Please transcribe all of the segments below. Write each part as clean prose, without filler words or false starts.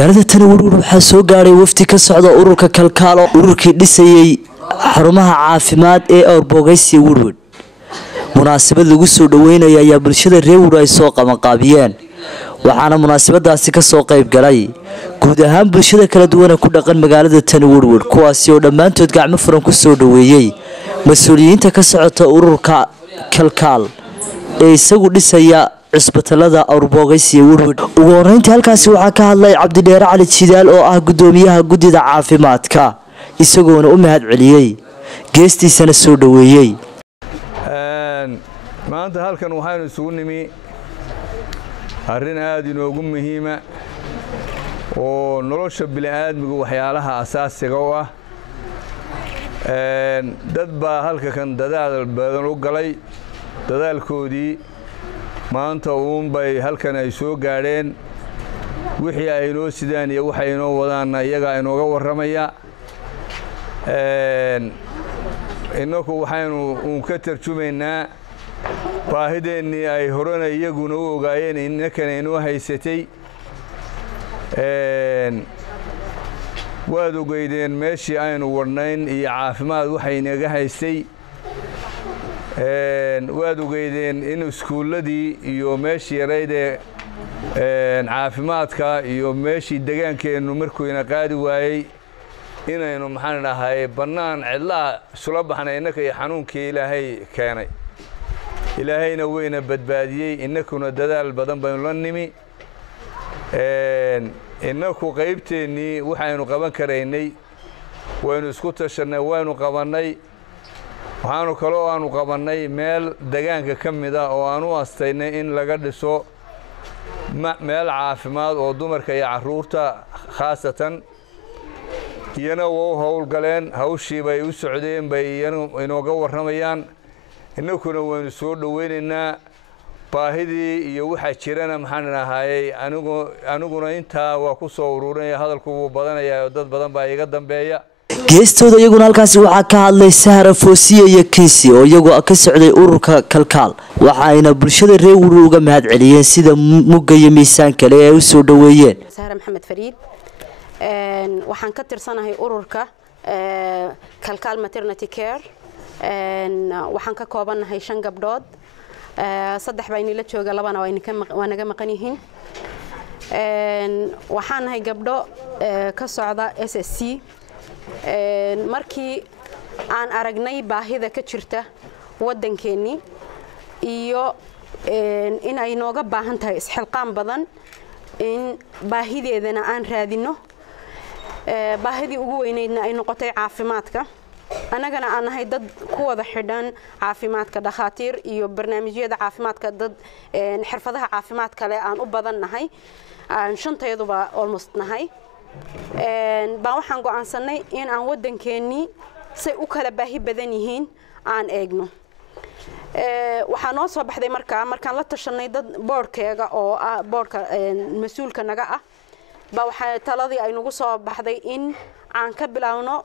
magaalada Tani Woodwood waxaa soo gaaray wafdi ka socda ururka kalkaal oo ururkii dhisayay xarumaha caafimaad ee Orbogays iyo Woodwood. munaasabad lagu soo dhaweynay ayaa bulshada reer Woodwood ay soo qabanqaabiyeen waxaana munaasabadaasi ka soo qayb galay guud ahaan bulshada kala duwan ku dhaqan magaalada Tani Woodwood kuwaasi oo dhamaantood gacmo furan ku soo dhaweeyay mas'uuliyiinta ka socota ururka kalkaal ee isagu dhisaya cisbitaalada Orbogays iyo Woodwood. ugu horeyntii halkaasi waxaa ka hadlay Cabdi Dheere Cali Jidaal oo ah gudoomiyaha gudida caafimaadka isagoona u mahad celiyay geestiisana soo dhaweeyay. maanta halkan waxaanu isugu nimi arrin aad inoogu muhiima oo nolosha bini'aadmigu waxyaalaha asaasiga u ah dad baa halkan dadaal badan u galay dadaalkoodii maanta bay halkan ay soo gaadheen wixii ay inoo sidaan iyo waxa inoo wadaan iyaga inooga waramaya inaku waxaanu ka tarjumaynaa baahideennii ay horena iyaguna u ogaayeen innakana inoo haysatay waad ogeydeen meeshii aynu wadhnayn iyo caafimaad waxay inaga haystay waad ogeydeen in iskuulladii iyo meeshii yaraydee caafimaadka iyo meeshii degaankeennu markuu ina qaadi waayey inaynu maxaan dhahay bannaan cidlaha isula baxnay innaka iyo xanuunkii ilaahay keenay ilaahayna weyna badbaadiyey innakuna dadaal badan baynu la nimi innaku qaybteennii waxaynu qaban karaynay waynu isku tashanay waynu qabannay waxaanu kaloo aanu qabannay meel degaanka ka mid ah oo aan u astaynay in laga dhiso meel caafimaad oo dumarka iyo carruurta khaasatan iyana waa u howlgaleen hawshii bay u socdeen bay inooga warramayaan innakuna waynu soo dhaweynaynaa baahidii iyo waxa jirana maxaan ahaayay aniguna intaa waa ku soo ururinaya hadalku wuu badanayaa dad badan baa iga dambeeya. geestooda iyaguna halkaasi waxaa ka hadlay Sahra Foosiye iyo Kiisi oo iyagu ka socday ururka kalkaal waxaayna bulshada reer Woodwood uga mahad celiyeen sida mugga iyo miisaan kale ee u soo dhaweeyeen. Sahra Maxamed Fariid waxaan ka tirsanahay ururka kalkaal maternity care waxaan ka koobanahay 5 gabdhood 3 baa inila jooga 2 waa naga maqan yihiin waxaan nahay gabdho ka socda SSC markii aan aragnay baahida ka jirta wadankeeni iyo in ay nooga baahan tahay isxilqaan badan in baahideedana aan raadino baahidii ugu weyneydna ay noqotay caafimaadka anagana aan nahay dad ku wada xidhan caafimaadka dhakhaatiir iyo barnaamijyada caafimaadka dad xirfadaha caafimaadka leh aan u badan nahay aan shantayaduba almost nahay baan waxaan go'aansanay in aan wadankeeni say u kala baahi badan yihiin aan eegno waxaan noo soo baxday markaan la tashanay dad boardkeega oo ah boardka mas'uulka naga ah ba waxa taladii ay nagu soo baxday in aan ka bilowno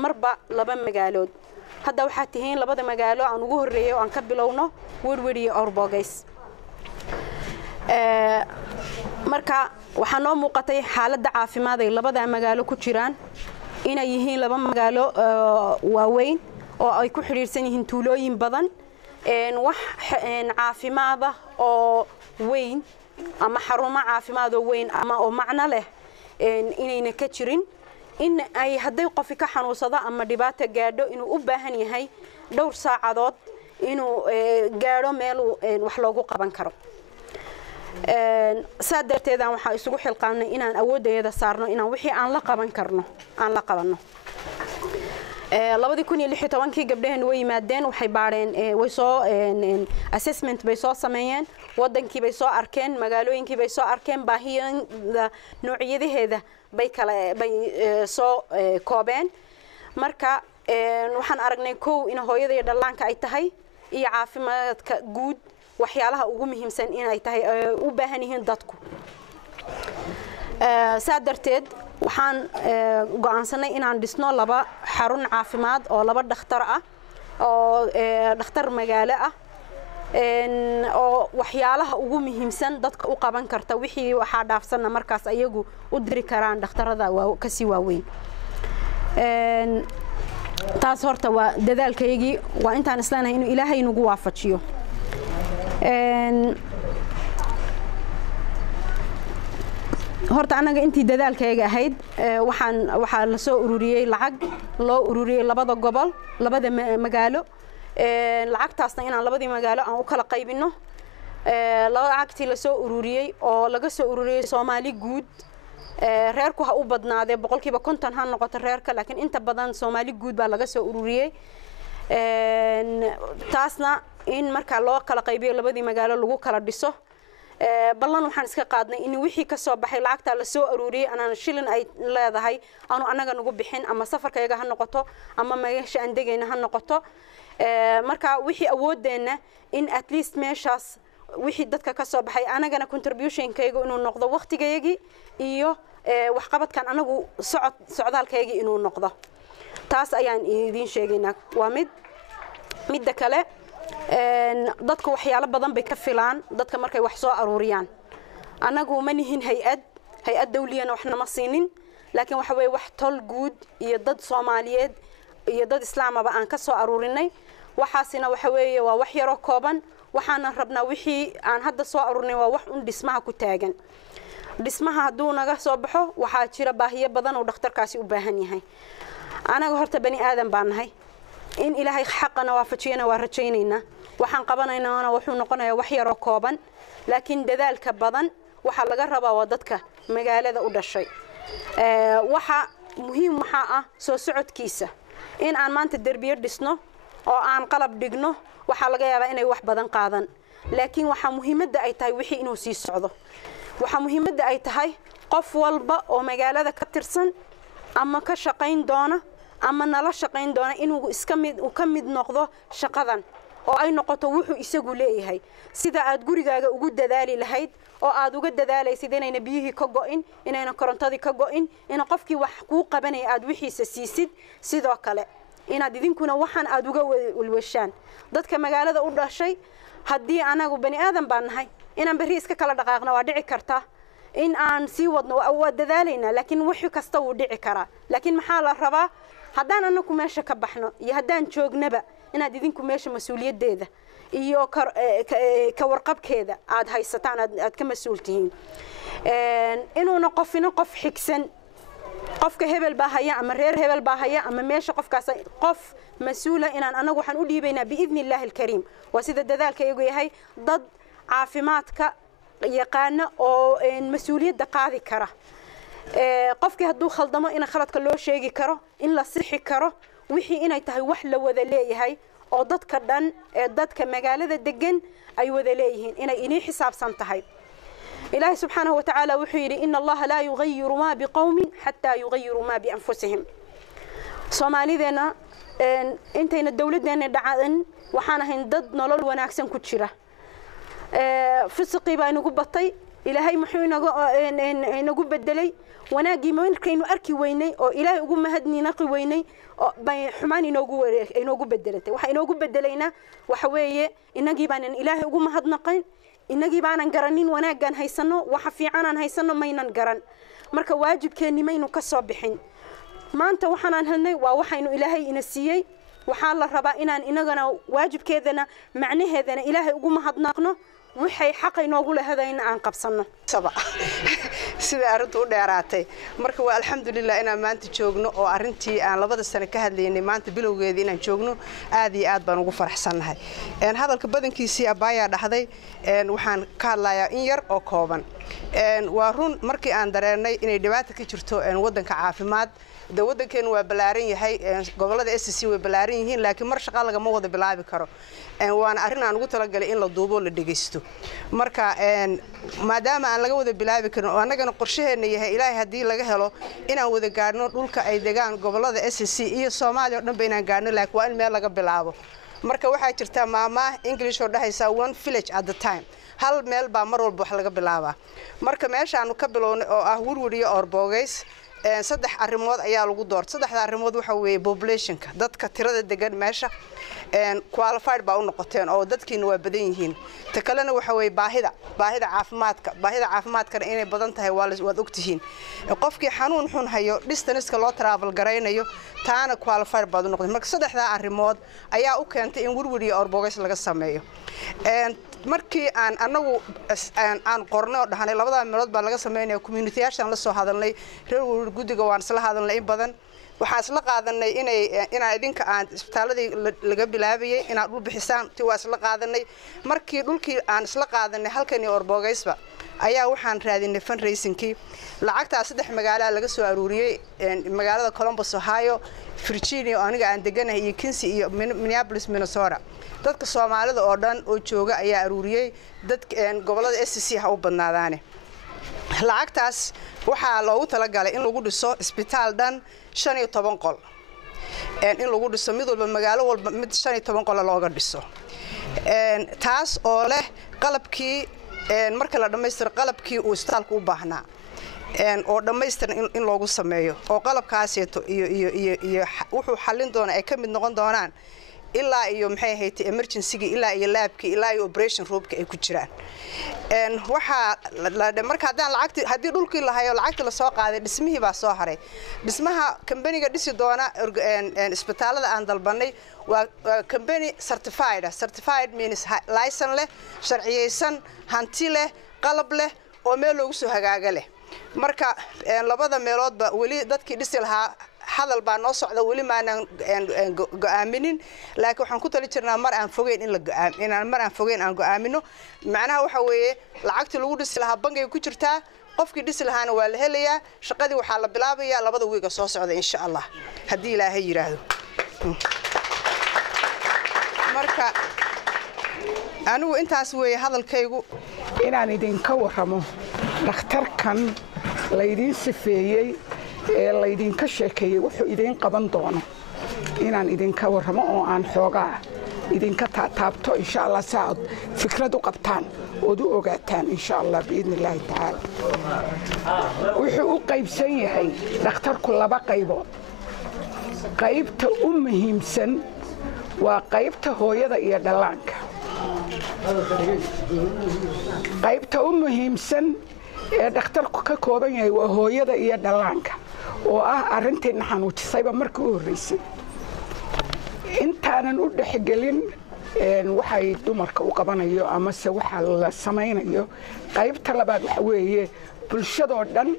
marba 2 magaalood hadda waxa tihiin 2 magaalo aan ugu horeeyay oo aan ka bilowno Woodwood iyo Orbogays marka waxaa noo muuqatay xaaladda caafimaad ay 2 magaalo ku jiraan inay yihiin 2 magaalo waaweyn oo ay ku xiriirsan yihiin tuulooyin badan wax caafimaad oo weyn ama xarumo caafimaad oo weyn ama oo macna leh inayna ka jirin in ay haday qof ka xanuunsado ama dhibaato gaadho inuu u baahan yahay dhowr saacadood inuu gaadho meel wax loogu qaban karo saadarteedan waxa isugu xilqaanay inaan awoodeeda saarno inaan wixii aan la qaban karno aan la qabanno 2016 gabdhahan way yimaadeen waxay baareen way soo assessment bay soo sameeyeen wadankii bay soo arkeen magaalooyinkii bay soo arkeen baahiyada noocyadaheeda bay soo koobeen marka waxaan aragnay in hooyada iyo dhallaanka ay tahay iyo caafimaadka guud waxyaalaha ugu muhiimsan in ay tahay u baahan yihiin dadku saadarteed waxaan go'aansanay inaan dhisno 2 xarun caafimaad oo 2 dhakhtar ah oo dhakhtar magaalo ah oo waxyaalaha ugu muhiimsan dadka u qaban karta wixii waxa dhaafsanna markaas ayagu u diri karaan dhakhtarada waa ka sii waaweyn taas horta waa dadaalkaygii waa intaan islaanahay inuu ilaahay nagu waafajiyo horta anaga intii dadaalkayga ahayd waxaa la soo ururiyay lacag loo ururiyay labada gobol labada magaalo lacagtaasna inaan labadii magaalo aan u kala qaybino lacagtii la soo ururiyay oo laga soo ururiyay Soomaali guud reerku ha u badnaadee boqolkiiba 50 ha noqoto reerka laakiin inta badan Soomaali guud baa laga soo ururiyay taasna in marka loo kala qaybiyo labadii magaalo lagu kala dhiso ballan waxaan iska qaadnay in wixii ka soo baxay lacagta la soo ururiyay anaan shilin ay leedahay aanu anaga nagu bixin ama safarkayga ha noqoto ama meesha aan degayna ha noqoto marka wixii awoodeena in at least meeshaas wixii dadka ka soo baxay anagana contribution-kayga inuu noqdo waqtigaygi iyo wax qabadkan anagu socdaalkayga inuu noqdo taas ayaan idin sheegaynaa waa mid kale dadku waxyaalo badan bay ka filaan dadka markay wax soo aruuriyaan anagu ma nihin hay'ad dawliyana waxna ma siinin laakiin waxa way wax tol guud iyo dad Soomaaliyeed iyo dad islaamaba aan ka soo aruurinay waxaasina waxa weeye waa wax yar oo kooban waxaan rabnaa wixii aan hadda soo aruurinay waa wax un dhismaha ku taagan dhismaha haduu naga soo baxo waxa jira baahiyo badan oo dhakhtarkaasi u baahan yahay anaga horta bani aadan baan nahay in ilaahay xaqana waafajiyana waa rajaynayna waxaan qabanaynaa wuxuu noqonayaa wax yar oo kooban laakiin dadaalka badan waxa laga rabaa waa dadka magaalada u dhashay waxa muhiim ah soo socodkiisa in aan maanta darbiyo dhisno oo aan qalab dhigno waxa laga yaabaa inay wax badan qaadan laakiin waxa muhiimadda ay tahay wixii inuu sii socdo waxa muhiimadda ay tahay qof walba oo magaalada ka tirsan ama ka shaqayn doona ama nala shaqayn doona inuu ka mid noqdo shaqadan oo ay noqoto wuxuu isagu leeyahay sida aad gurigaaga ugu dadaali lahayd oo aad uga dadaalaysid inayna biyihii ka go'in inayna korontadii ka go'in in qofkii wax ku qabanay aad wixiisa siisid sidoo kale inaad idinkuna waxaan aad uga walwashaan dadka magaalada u dhashay haddii anagu bani aadan baan nahay inaan bari iska kala dhaqaaqno waa dhici kartaa in aan sii wadno waa dadaalayna laakiin wixii kasta uu dhici karaa laakiin maxaa la rabaa haddaan anagu meesha ka baxno iyo haddaan joognaba inaad idinku meesha mas'uuliyadeeda iyo ka warqabkeeda aad haysataan aad ka mas'uul tihiin inuuna qofina qof xigsan qofka hebel baa haya ama reer hebel baa haya ama meesha qofkaas qof mas'uula inaan anagu waxaan u dhiibaynaa biidnillaahi alkariim waa sida dadaalkaygu yahay dad caafimaadka yaqaana oo mas'uuliyadda qaadi kara qofkii hadduu khaldamo in khaladka loo sheegi karo in la sixi karo wixii inay tahay wax la wada leeyahay oo dadka dhan ee dadka magaalada degan ay wada leeyihiin inay inii xisaabsan tahay ilaahay subxaanahu wa ta'aala wuxuu yiri inna allaha la yughayyiru ma biqawmin hatta yughayyiru ma bi anfusihim Soomaalideena intayna dawladeena dhacaan waxaan ahayn dad nolol wanaagsan ku jira fisqi baa inagu batay ilaahay muxuu inagu bedelay wanaagii markaynu arki weynay oo ilaahay ugu mahadnaqi weynay bay xumaan inoogu bedelatay waxa inoogu bedelayna waxa weeye inagii baanan ilaahay ugu mahadnaqayn inagii baanan garanin wanaagan haysano waxa fiican haysano maynan garan marka waajibkeeni maynu ka soo bixin maanta waxaan helnay waa waxaynu ilaahay ina siiyay waxa la rabaa inaan inagana waajibkeedana macnaheedana ilaahay ugu mahadnaqno waxay xaq inoogu leedahay aan qabsano sida arintu u dheeraatay marka waa alxamdulillah inaan maanta joogno oo arintii aan labada sano ka hadlaynay maanta bilowgeedii inaan joogno aad iyo aad baan ugu faraxsanahay hadalka badankiisii abaaya dhaxday waxaan ka hadlayaa in yar oo kooban waa run markii aan dareernay inay dhibaato ka jirto wadanka caafimaad wadankeenu waa balaaran yahay gobolada SSC way balaaran yihiin laakiin mar shaqo laga ma wada bilaabi karo waana arin aan ugu talagalay in la duubo la dhageysto marka maadaama aan laga wada bilaabi karin oo anagana qorshaheena yahay ilaahay hadii laga helo inaan wada gaarno dhulka ay degaan gobolada SSC iyo Soomaaliya oo dhan inaan gaarno laakiin waa in meel laga bilaabo marka waxa jirta maama English oo dhahaysa one village at the time hal meel baa mar walba wax laga bilaabaa marka meesha aanu ka bilownay oo ah Woodward iyo Orbogays saddex arrimood ayaa lagu doortay saddexda arrimood waxa weeye populationka dadka tirada degan meesha qualified baa u noqoteen oo dadkiina waa badan yihiin ta kalena waxa weeye baahida caafimaadkana inay badan tahay waad ogtihiin qofkii xanuun xun hayo distance-ka loo travel garaynayo taana qualified baad u noqotay marka saddexda arrimood ayaa u keentay in Werwer iyo Orbogays laga sameeyo markii anagu aan qorno dhahanay labada meelood baa laga sameeyay community-yaashan la soo hadalnay reer Werwer gudiga waan isla hadalnay in badan waxaan isla qaadanay inaan idinka aan isbitaaladii laga bilaabayay inaan dhul bixisaan tii waa isla qaadanay markii dhulkii aan isla qaadanay halkan iyo Orbogaysba ayaa waxaan raadinay fundraising-kii lacagta saddex magaalo laga soo aruuriyay magaalada Columbus Ohio Virginia aniga aan deganahay iyo Quincy iyo Minneapolis Minnesota dadka Soomaalida oo dhan oo jooga ayaa aruuriyay dadka gobolada SCC ha u badnaadaane lacagtaas waxaa loogu talagalay in lagu dhiso isbitaal dhan 15 qol in lagu dhiso mid walba magaalo walba mid 15 qol looga dhiso taas oo leh qalabkii marka la dhameystiro qalabkii uu isbitaalku u baahnaa oo dhamaystiran in loogu sameeyo oo qalabkaaseeto iyo wuxuu xallin doona ay ka mid noqon doonaan ilaa iyo maxay ahayd emergency-ga ilaa iyo lab-ki ilaa iyo operation room-ka ay ku jiraan waxa marka hadii dhulkii la hayo lacagta la soo qaaday dhismihii baa soo haray dhismaha company-ga dhisi doona isbitaalada aan dalbanay waa company certified means license leh sharciyeysan hanti leh qalab leh oo meel loogu soo hagaaga leh marka labada meeloodba wali dadkii dhisi lahaa hadal baa noo socda wali maanan go'aaminin laakiin waxaan ku tali jirnaa mar aan fogeyn aan go'aamino macnaha waxa weeye lacagtii lagu dhisi lahaa bangiga ku jirtaa qofkii dhisi lahaana waa la helayaa shaqadii waxaa la bilaabayaa labada wiiga soo socda insha Allah haddii Ilaahay yiraahdo marka anigu intaas weeye hadalkaygu inaan idinka warramo dhakhtarkan laydin sifeeyay ee laydinka sheekeeyay wuxuu idin qaban doono inaan idinka warramo oo aan xoogaa idinka taabto insha Allah saad fikrad u qabtaan oo u ogaataan insha Allah biidnillaahi taala wuxuu u qaybsan yahay dhakhtarku laba qaybood qaybta u muhiimsan waa qaybta hooyada iyo dhallaanka qaybta u muhiimsan ee dhakhtarku ka kooban yahay waa hooyada iyo dhallaanka oo ah arinteena xanuujisayba markii u horeysay intaanan u dhaxgelin waxay dumarka u qabanayo ama se waxa la samaynayo qaybta labaad waxa weeye bulshadoo dhan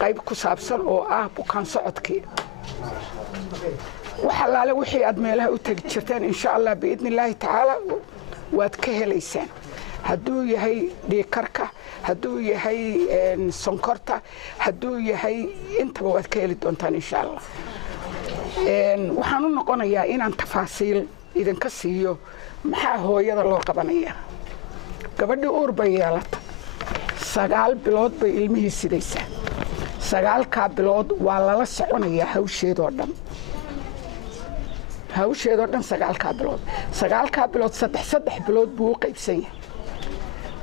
qayb ku saabsan oo ah bukaan socodkii waxa laale wixii aad meelaha u tagi jirteen insha Allah biidnillaahi taala waad ka helaysaan hadduu yahay dhiigkarka hadduu yahay sonkorta hadduu yahay intaba waad ka heli doontaan insha Allah waxaan u noqonayaa inaan tafaasiil idinka siiyo maxaa hooyada loo qabanayaa gabadhii uur bay yeelata 9 bilood bay ilmihii sidaysaa 9 bilood waa lala soconayaa hawsheedoo dhan 9 bilood 9 bilood saddex bilood buu u qaybsan yahay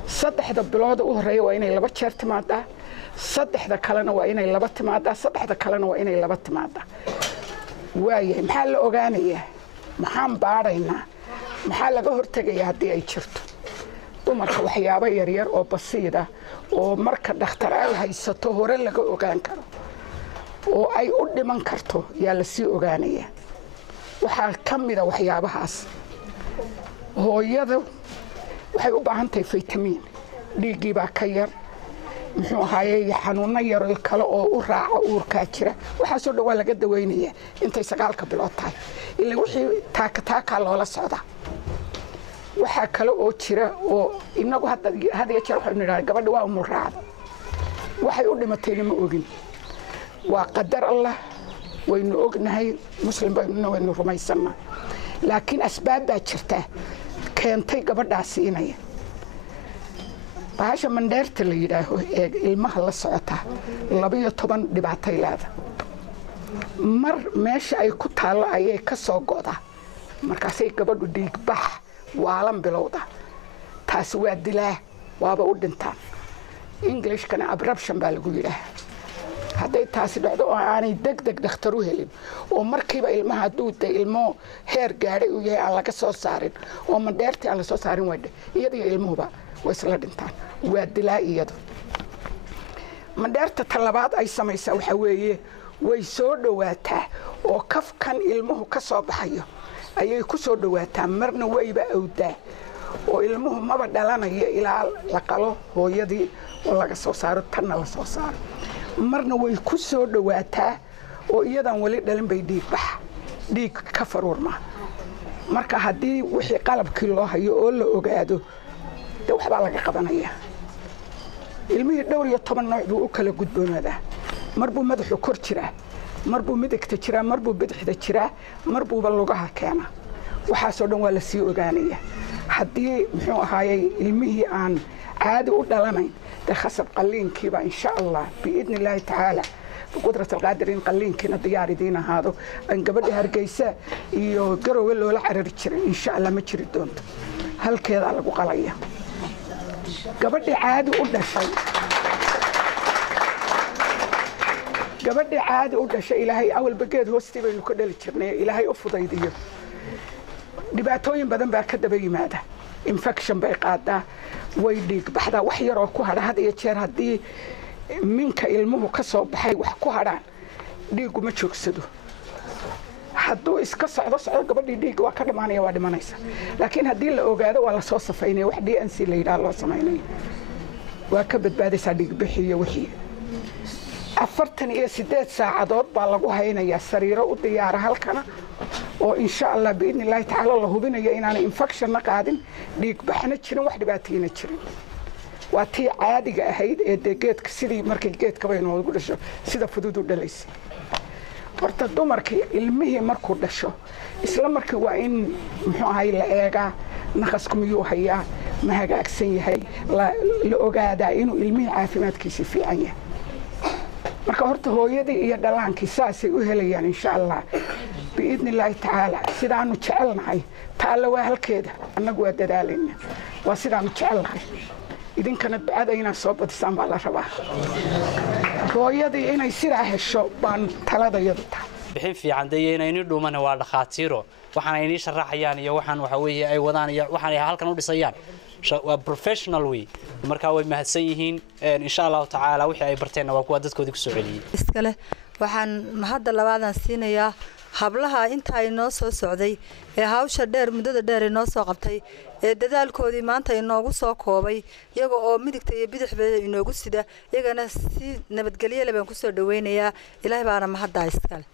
3 bilood u horeeya waa inay 2 jeer timaadaa 3 kalena waa inay 2 timaadaa 3 kalena waa inay 2 timaadaa waayahay maxaa la ogaanayaa maxaan baaraynaa maxaa laga hortagayaa haddii ay jirto dumarka waxyaabo yaryar oo basiida oo marka dhakhtar ay haysato hore laga ogaan karo oo ay u dhiman karto yaa la sii ogaanayaa waxaa ka mid ah waxyaabahaas hooyada waxay u baahan tahay faytamiin dhiiggii baa ka yar muxuu ahaayey xanuuno yar kale oo u raaca uurkaa jira waxaasoo dhan waa laga daweynayaa intay 9 bilood tahay ilaa wixii taaka loola socdaa waxaa kale oo jira oo inagu hadda jeer waxaynu nidhahnaa gabadha waa umul raacda waxay u dhimatayna ma ogin waa qadar Allah waynu ognahay muslim baynu rumaysannaa laakiin asbaab baa jirta keentay gabadhaasi inay bahasha mandheerta la yidhaaho ee ilmaha la socota 12 dhibaatay leedahay mar meesha ay ku taalo ayay ka soo go'daa markaasay gabadhu dhiig bax waalan bilowda taasi waa dilaa waaba u dhintaan Englishkana abruption baa lagu yidhaahaa hadday taasi dhacdo oo aanay degdeg dhakhtar u helin oo markiiba ilmaha hadduu de ilmo heer gaadhay uu yahay aan laga soo saarin oo mandheertii aan la soo saarin waydhe iyadiyo ilmuhuba way isla dhintaan waa dilaa iyadu mandheerta talabaad ay samaysaa waxaa weeye way soo dhowaataa oo kafkan ilmuhu ka soo baxayo ayay ku soo dhowaataa marna wayba awdaa oo ilmuhu maba dhalanayo ilaa la qalo hooyadii oo laga soo saaro tanna la soo saaro marna way ku soo dhowaataa oo iyadan wali dhalin bay dhiig ka faruurma marka haddii wixii qalabkii loo hayo oo la ogaado de waxbaa laga qabanayaa ilmihii dhowr iyo 10 nooc buu u kala gudboonaadaa marbuu madaxu kor jiraa marbuu midigta jiraa marbuu bidixda jiraa marbuuba lugaha keena waxaasoo dhan waa la sii ogaanaya haddii muxuu ahaayey ilmihii aan caadi u dhalanayn de khasab qalliinkiiba insha allah biidni illaahi tacaala biqudrati alqaadiriin qalliinkiina diyaar idiin ahaado aan gabadha hargeysa iyo garowe loola carari jiray insha allah ma jiri doonto halkeedaa lagu qalaya gabadhii caadi u dhashay ilaahay awalba geed hoostii baynu ka dhali jirnay ilaahay u fudaydiyo dhibaatooyin badan baa ka daba yimaada infection bay qaadaa way dhiig baxdaa wax yaroo ku hadha had iyo jeer haddii minka ilmuhu ka soo baxay wax ku hadhaan dhiigu ma joogsado hadduu iska socdo gabadhii dhiig waa ka dhamaanaya waa dhimanaysa laakiin haddii la ogaado waa la soo safaynaya wax DNC la yidhaha loo samaynaya waa ka badbaadaysaa dhiig bixiyo wixii 48 saacadood baa lagu haynayaa sariiro u diyaara halkana oo insha allah biidni illaahi tacaala la hubinayo inaanay infectionna qaadin dhiig baxna jirin wax dhibaatayna jirin waa tii caadiga ahayd ee dee geedka sidii markay geedkaba inoogu dhasho sida fudud u dhalaysay horta dumarkii ilmihii markuu dhasho isla markii waa in muxuu ahay la eegaa naqasku miyuu hayaa ma hagaagsan yahay la ogaadaa inuu ilmihii caafimaadkiisa fiican yahay marka horta hooyadii iyo dhalaankii saasay u helayaan insha allah biidni illaahi tacaala sidaanu jecelnahay taalla waa halkeeda annagu waa dadaalayna waa sidaanu jecelnahay idinkana ducada inaad soo badisaan baa la rabaa hooyadii inay sidaa hesho baan taladayadu tahay bixin fiican dee inayni dhumana waa dhakhaatiiro waxaan inii sharaxayaan iyo waxaan waxa weeye ay wadaan iyo waxaan halkan u dhisayaan waa professional way marka way mahadsan yihiin insha Allah tacaala wixii ay barteen waa kuwa dadkoodii ku soo celiyay iskale waxaan hadda labaadan siinayaa hablaha inta ay noo soo socday ee hawsha dheer muddada dheer ee noo soo qabtay ee dadaalkoodii maanta inoogu soo koobay iyaga oo midigta iyo bidixba inoogu sida iyagana si nabadgelyo leh baan ku soo dhaweynayaa ilaahay baana mahadda iskale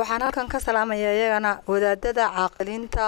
waxaan halkan ka salaamayaa iyagana wadaadada caaqiliinta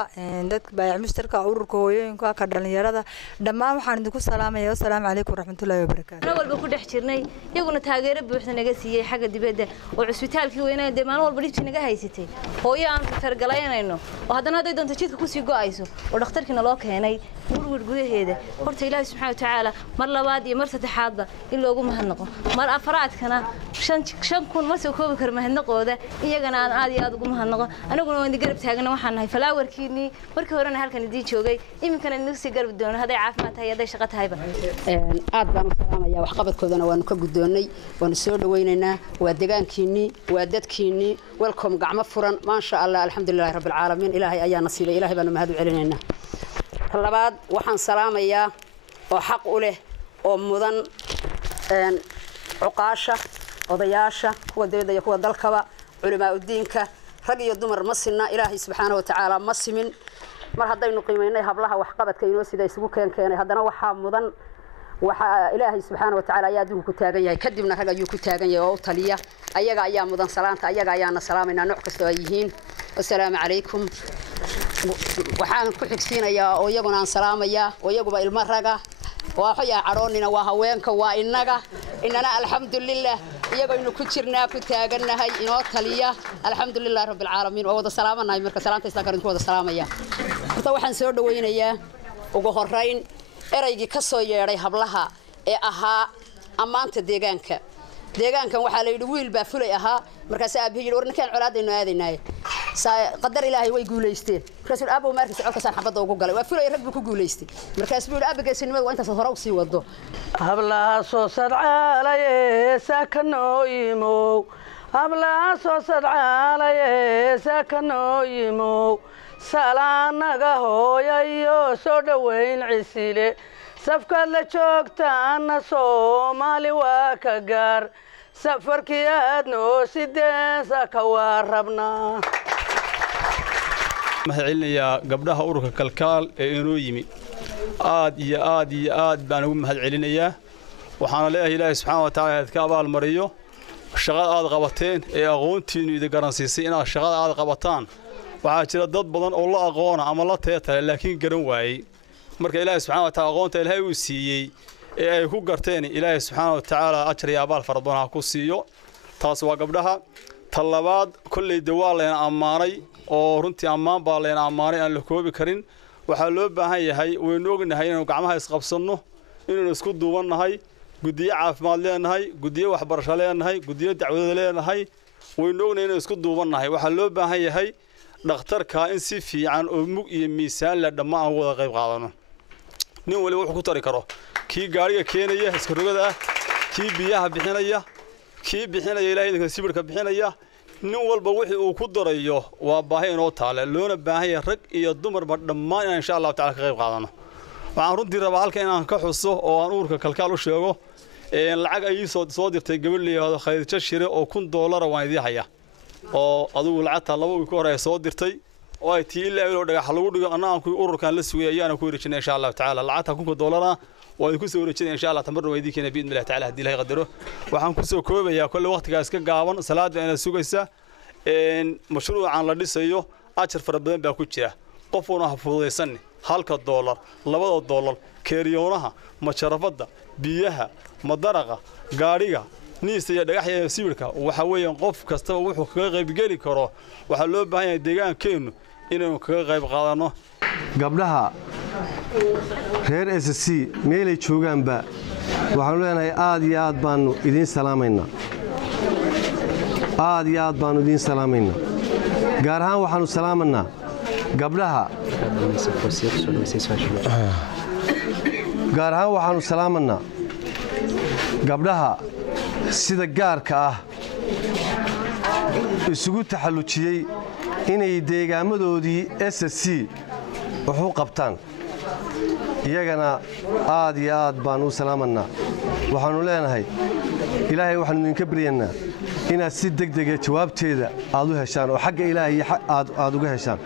dadka baayac mushtarka ururka hooyooyinka ka dhalinyarada dhammaan waxaan idinku salaamayaa assalaamu calaykum waraxmatullaahi wabarakaatu ana walba ku dhex jirnay iyaguna taageero buuxda naga siiyay xagga dibadda oo cusbitaalkii weynaa de maalin walba dhibti naga haysatay hooyo aan targalaynayno oo haddana hadday doonto jidka ku sii go'ayso oo dhakhtarkiina loo keenay gurgur gudaheeda horta ilaahay subxaanahu wa tacaala mar labaad iyo mar saddexaadba in loogu mahadnaqo mar afraadkana 5,000 ma soo koobi karo mahadnaqooda iyagana aad iyo aad ugu mahadnaqo anaguna waan garab taagana waxaan nahay falaawarkiini markii horena halkan idin joogay iminkana idin sii garab doono haday caafimaad tahay haday shaqo tahayba aad baan u salaamayaa wax qabadkoodana waanu ka guddoonnay waanu soo dhaweynaynaa waa deegaankiini waa dadkiini welcome gacmo furan ma sha Allah alxamdulillaah rabbil caalamiin ilaahay ayaa nasiibay ilaahay baanu mahad u celinaynaa labaad waxaan salaamayaa oo xaq u leh oo mudan cuqaasha odayaasha kuwa dibadda iyo kuwa dalkaba علماء الدين رج يدمر مسنا إلهي سبحانه وتعالى مسمن مر هذين قيمينه هبلها وحقبت كينوس إذا يسوق كان هذا وحى مضن وحى إلهي سبحانه وتعالى يدوه كتاجية يكدمنا رج يكتاجية وطلية أيجا أيام مضن سلامة أيجا أيام سلامنا نعكس توجيهين والسلام عليكم وحان كحكسين يا ويجونا سلامة يا ويجوا المرجع وحيا عروننا وهوينك وإننا إننا الحمد لله iyagoo inuu ku jirnaa ku taaganahay inoo taliya alxamdulillaah rabbil caalamiin oo wada salaamanahay marka salaanta isla karin ku wada salaamaya horta waxaan soo dhaweynayaa ugu horeyn eraygii ka soo yeeray hablaha ee ahaa amaanta deegaankan waxaa la yidhi wiil baa fulay ahaa markaas aabihii yidhi war ninkaan colaadayno aadaynaaye qadar ilaahay way guuleysteen rasuul aabo markii socodka saan xabada ugu galay waa fulay rag buu ku guuleystay markaas buu aabageesinimada waa intaas hore u sii wado hablaha soo sadcaalaye sakanooyimow hablaha soo sadcaalaye sakanooyimow salaanaga hooyayo soo dhaweyn cisile safkaad la joogtaana Soomaali waa ka gaar safarkii aad noo sideesa ka warabnaa mahadcelinayaa gabdhaha ururka kalkaal ee inoo yimi aad iyo aad baan ugu mahadcelinayaa waxaana leeyahay Ilaahay subxaanahu wa ta'aala aad ka abaal mariyo shaqada aad qabateen ee aqoontiinu idin garansiisay inaad shaqada aad qabataan waxaa jira dad badan oo la aqoona ama la teetay laakiin garan waayay marka Ilaahay subxaanahu wa ta'aala aqoonta Ilaahay uu siiyay ee ay ku garteen Ilaahay subxaanahu wa ta'aala ajr iyo abaal farabadan ha ku siiyo taas waa gabdhaha talabaad kulli dawaaleen amaanay oo runtii ammaan baa leen amaanay aan la koobi karin waxa loo baahan yahay waynu ognahay inaan gacmaha isqabsanno inaan isku duubanahay gudiye caafimaad leenahay gudiye waxbarasho leenahay gudiye dacwada leenahay waynu ognahay inaan isku duubanahay waxa loo baahan yahay dhakhtarka in si fiican oo mug iyo miisaan la dhamaan wada qayb qaadano nin wali wuxuu ku tari karo kii gaariga keenaya iska rogada kii biyaha bixinaya kii bixinaya Ilaahay idinka sibirka bixinaya nin walba wixii uu ku darayo waa baahi inoo taale loona baahan yahay rag iyo dumarba dhammaan in insha Allah ta'ala ka qayb qaadano waxaan runtii rabaa halka inaan ka xuso oo aan ururka kalkaal u sheego lacag ay soo dirtay gabadheeda Khayrijo Shire oo $1 waan idin haya oo adigu lacagta laba uu ka horeey soo dirtay oo ay tii ilaa ilo dhagax lagu dhigo anaan ku ururkan la sugay ayaan ku wareejinay insha Allah ta'ala lacagta $1 waa ku soo wareejinay insha Allah tamar weydii keenay biid milah ta'ala hadii Ilaahay qadaro waxaan ku soo koobayaa kulli waqtigaas ka gaaban salaad ayna sugaysa mashruucan la dhisayo ajir fara badan baa ku jira qofuna ha fududeysan halka $1 $2 keeriyoonaha masharafada biyaha madaraqa gaariga niis iyo dhagaxya sibirka waxa weeyaan qof kasta wuxuu kaga qayb gali karo waxa loo baahan yahay deegaankeenu inuu kaga qayb qaadano gabdhaha reer SSC meelay joogaanba waxaan leenahay aad iyo aad baanu idin salaamaynaa gaar ahaan waxaanu salaamanaa gabdhaha sida gaarka ah isugu taxallujiyey inay deegaamadoodii SSC wuxuu qabtaan iyagana aad iyo aad baan u salaamanaa waxaanu leenahay ilaahay waxaanu idinka baryaynaa inaad si degdega jawaabteeda aad u heshaan oo xagga ilaahay aad uga heshaan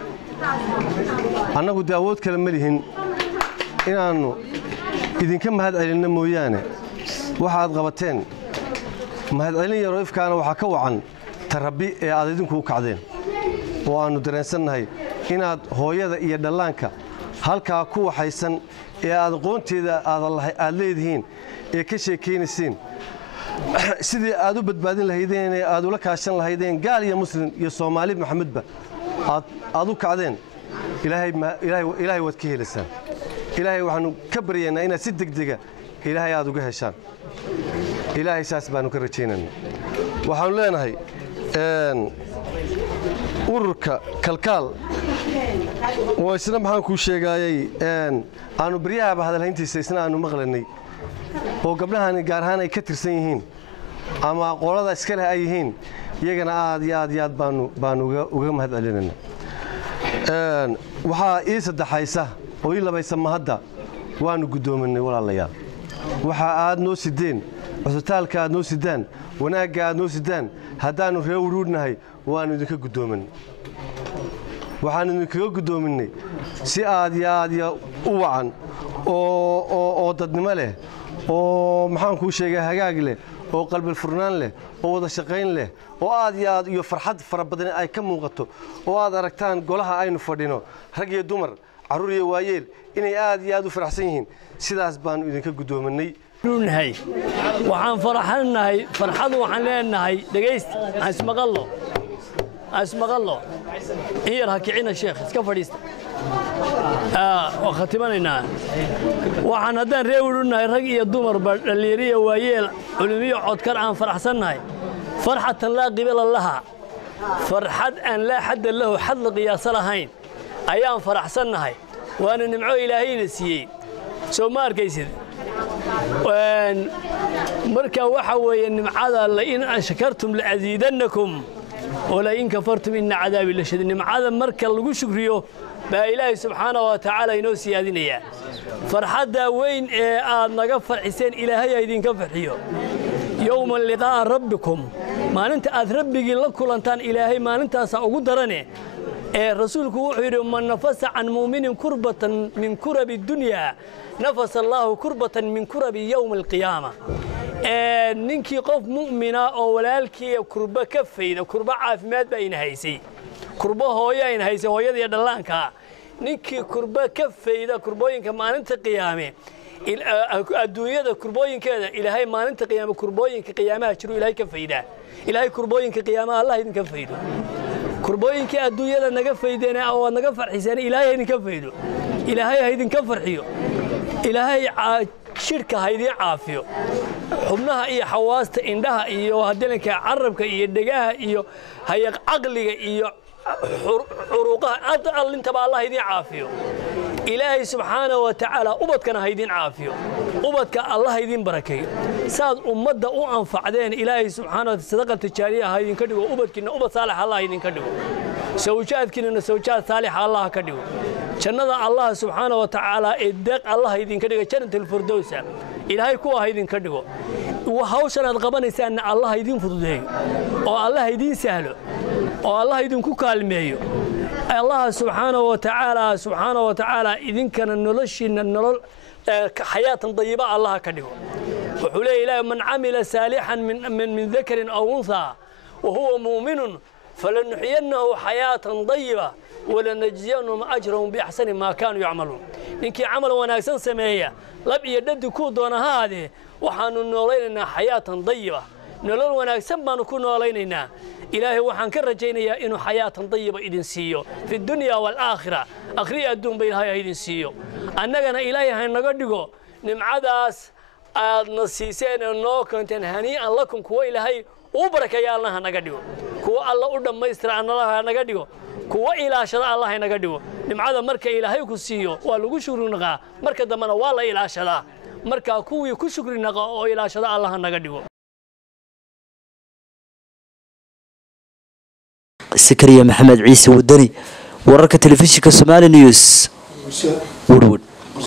annagu dee awood kale ma lihin inaannu idinka mahadcelinno mooyaane waxaad qabateen mahadcelin yaroo ifkaana waxaa ka wacan ta rabbi ee aad idinku u kacdeen oo aannu dareensannahay inaad hooyada iyo dhallaanka halkaa ku waxaysan ee aad aqoonteeda aad leedihiin ee ka sheekaynayseen sidii aad u badbaadin lahaydeen ee aad ula kaashan lahaydeen gaal iyo muslim iyo Soomaali Maxamedba aad u kacdeen ilaahay waad ka helaysaan ilaahay waxaanu ka baryaynaa inaad si degdega ilaahay aad uga heshaan ilaahay saas baanu ka rajaynaynaa waxaanu leenahay ururka kalkaal oo isna maxaan kuu sheegayay aanu baryaha hadalhayntiisa isna aanu maqlanay oo gabdhahan gaar ahaan ay ka tirsan yihiin ama qolada iska leh ay yihiin iyagana aad iyo aad baanu uga mahadcelinaynaa waxaa ii saddexaysa oo ii labaysa mahadda waanu guddoominay walaalayaal waxa aad noo sideen cusbitaalka aad noo sidaan wanaagga aad noo sidaan haddaannu reer wuruudnahay waanu idinka guddoominay waxaanu idinkaga guddoominay si aad iyo u wacan oo dadnimo leh oo maxaan kuu sheegay hagaag leh oo qalbi furnaan leh oo wada shaqayn leh oo aad iyo farxad fara badan ay ka muuqato oo aad aragtaan golaha aynu fadhino rag iyo dumar caruur iyo waayeel inay aad u faraxsan yihiin sidaas baanu idinka guddoominay waxaan faraxanahay farxad waxaan leenahay dhageyst asmaqallo iyar hakicina sheekh iska fadhiista khatimanayna waxaan haddaan reer wurunahay rag iyo dumarba dhalinyaro waayeel culimiyo codkar aan faraxsannahay farxatan laa qibala laha فرحد أن لا حد له حد قياس لهين أيام فرح سنهاي وأنا نمعو إلهي نسيي سو ما أركيسد مركا وحوي النمعادة لئن شكرتم لأزيدنكم ولئن كفرتم إن عذابي لشديد النمعادة مركا لغو شكريو با إلهي سبحانه وتعالى ينوسي هذه نيا فرحدا وين نغفر حسين إلهي يدين كفرحيو يوم اللقاء ربكم ما أنت أذربك لكل أنتان إلهي ما أنت سأقدرني رسولك وحير من نفس عن مؤمن كربة من كرب الدنيا نفس الله كربة من كرب يوم القيامة ننكي قف مؤمنة أو ولالكي كربة كفيدة كربة عافمات بين هيسي كربة هويين هيسي هويا دي دلانكا ننكي كربة كفيدة كربوين كما أنت قيامة الدنيا ده كربوين كذا إلهي ما أنت قيامة كربوين كقيامة أشرو إلهي كفيدة إلهي كربوين كقيامة الله يدين كفيدة كربوين كالدنيا ده نقفيدنا أو نقفر حسين إلهي يدين كفيدة إلهي هيدين كفرحيو إلهي شركة هيدين عافيو حبناها إيه حواست إندها إيه وهدلك عربك إيه دجاها إيه هي عقلك إيه عروقها أدل أنت بالله هيدين عافيو إلهي سبحانه وتعالى أبدك هيدين عافيو أبدك الله هيدين بركة ساد أمده أنفع دين إلهي سبحانه الصدقة التجارية هيدين كدو أبدك إن أبد صالح الله هيدين كدو سوجات كنا سوجات صالح الله كدو جنة الله سبحانه وتعالى إدق الله هيدين كدو جنة الفردوس إلهي كوا هيدين كدو وهوشنا الغبن إنسان الله هيدين فضله أو الله هيدين سهله أو الله هيدين كوكالميو الله سبحانه وتعالى إذن كان النلش النلل حياة طيبة الله كدو وحولي إلى من عمل صالحا من ذكر أو أنثى وهو مؤمن فلنحيينه حياة طيبة ولنجزينهم أجرهم بأحسن ما كانوا يعملون إنك عمل وناكسن سمية لب يدد كودون هذه وحن نولينا حياة طيبة نلول وناكسن ما نكون نولينا إلهي وحن كرجينا إنه حياة طيبة إذن سيو في الدنيا والآخرة أخري الدون بينها إذن سيو أننا إلهي هنقدقو نمعداس نسيسين إنه كنتن هنيئا لكم كوا إلهي وبركة يا الله هنقدقو كوا الله أردم ما يسترع الله هنقدقو كوا إلى شراء الله هنقدقو نمعدا مركا إلهي كسيو ولغو شكرنغا مركا دمنا والله إلى شراء مركا كوي كشكرنغا أو إلى شراء الله هنقدقو سكريا محمد عيسى ودني ورك تلفزيون كسومالي نيوز ورود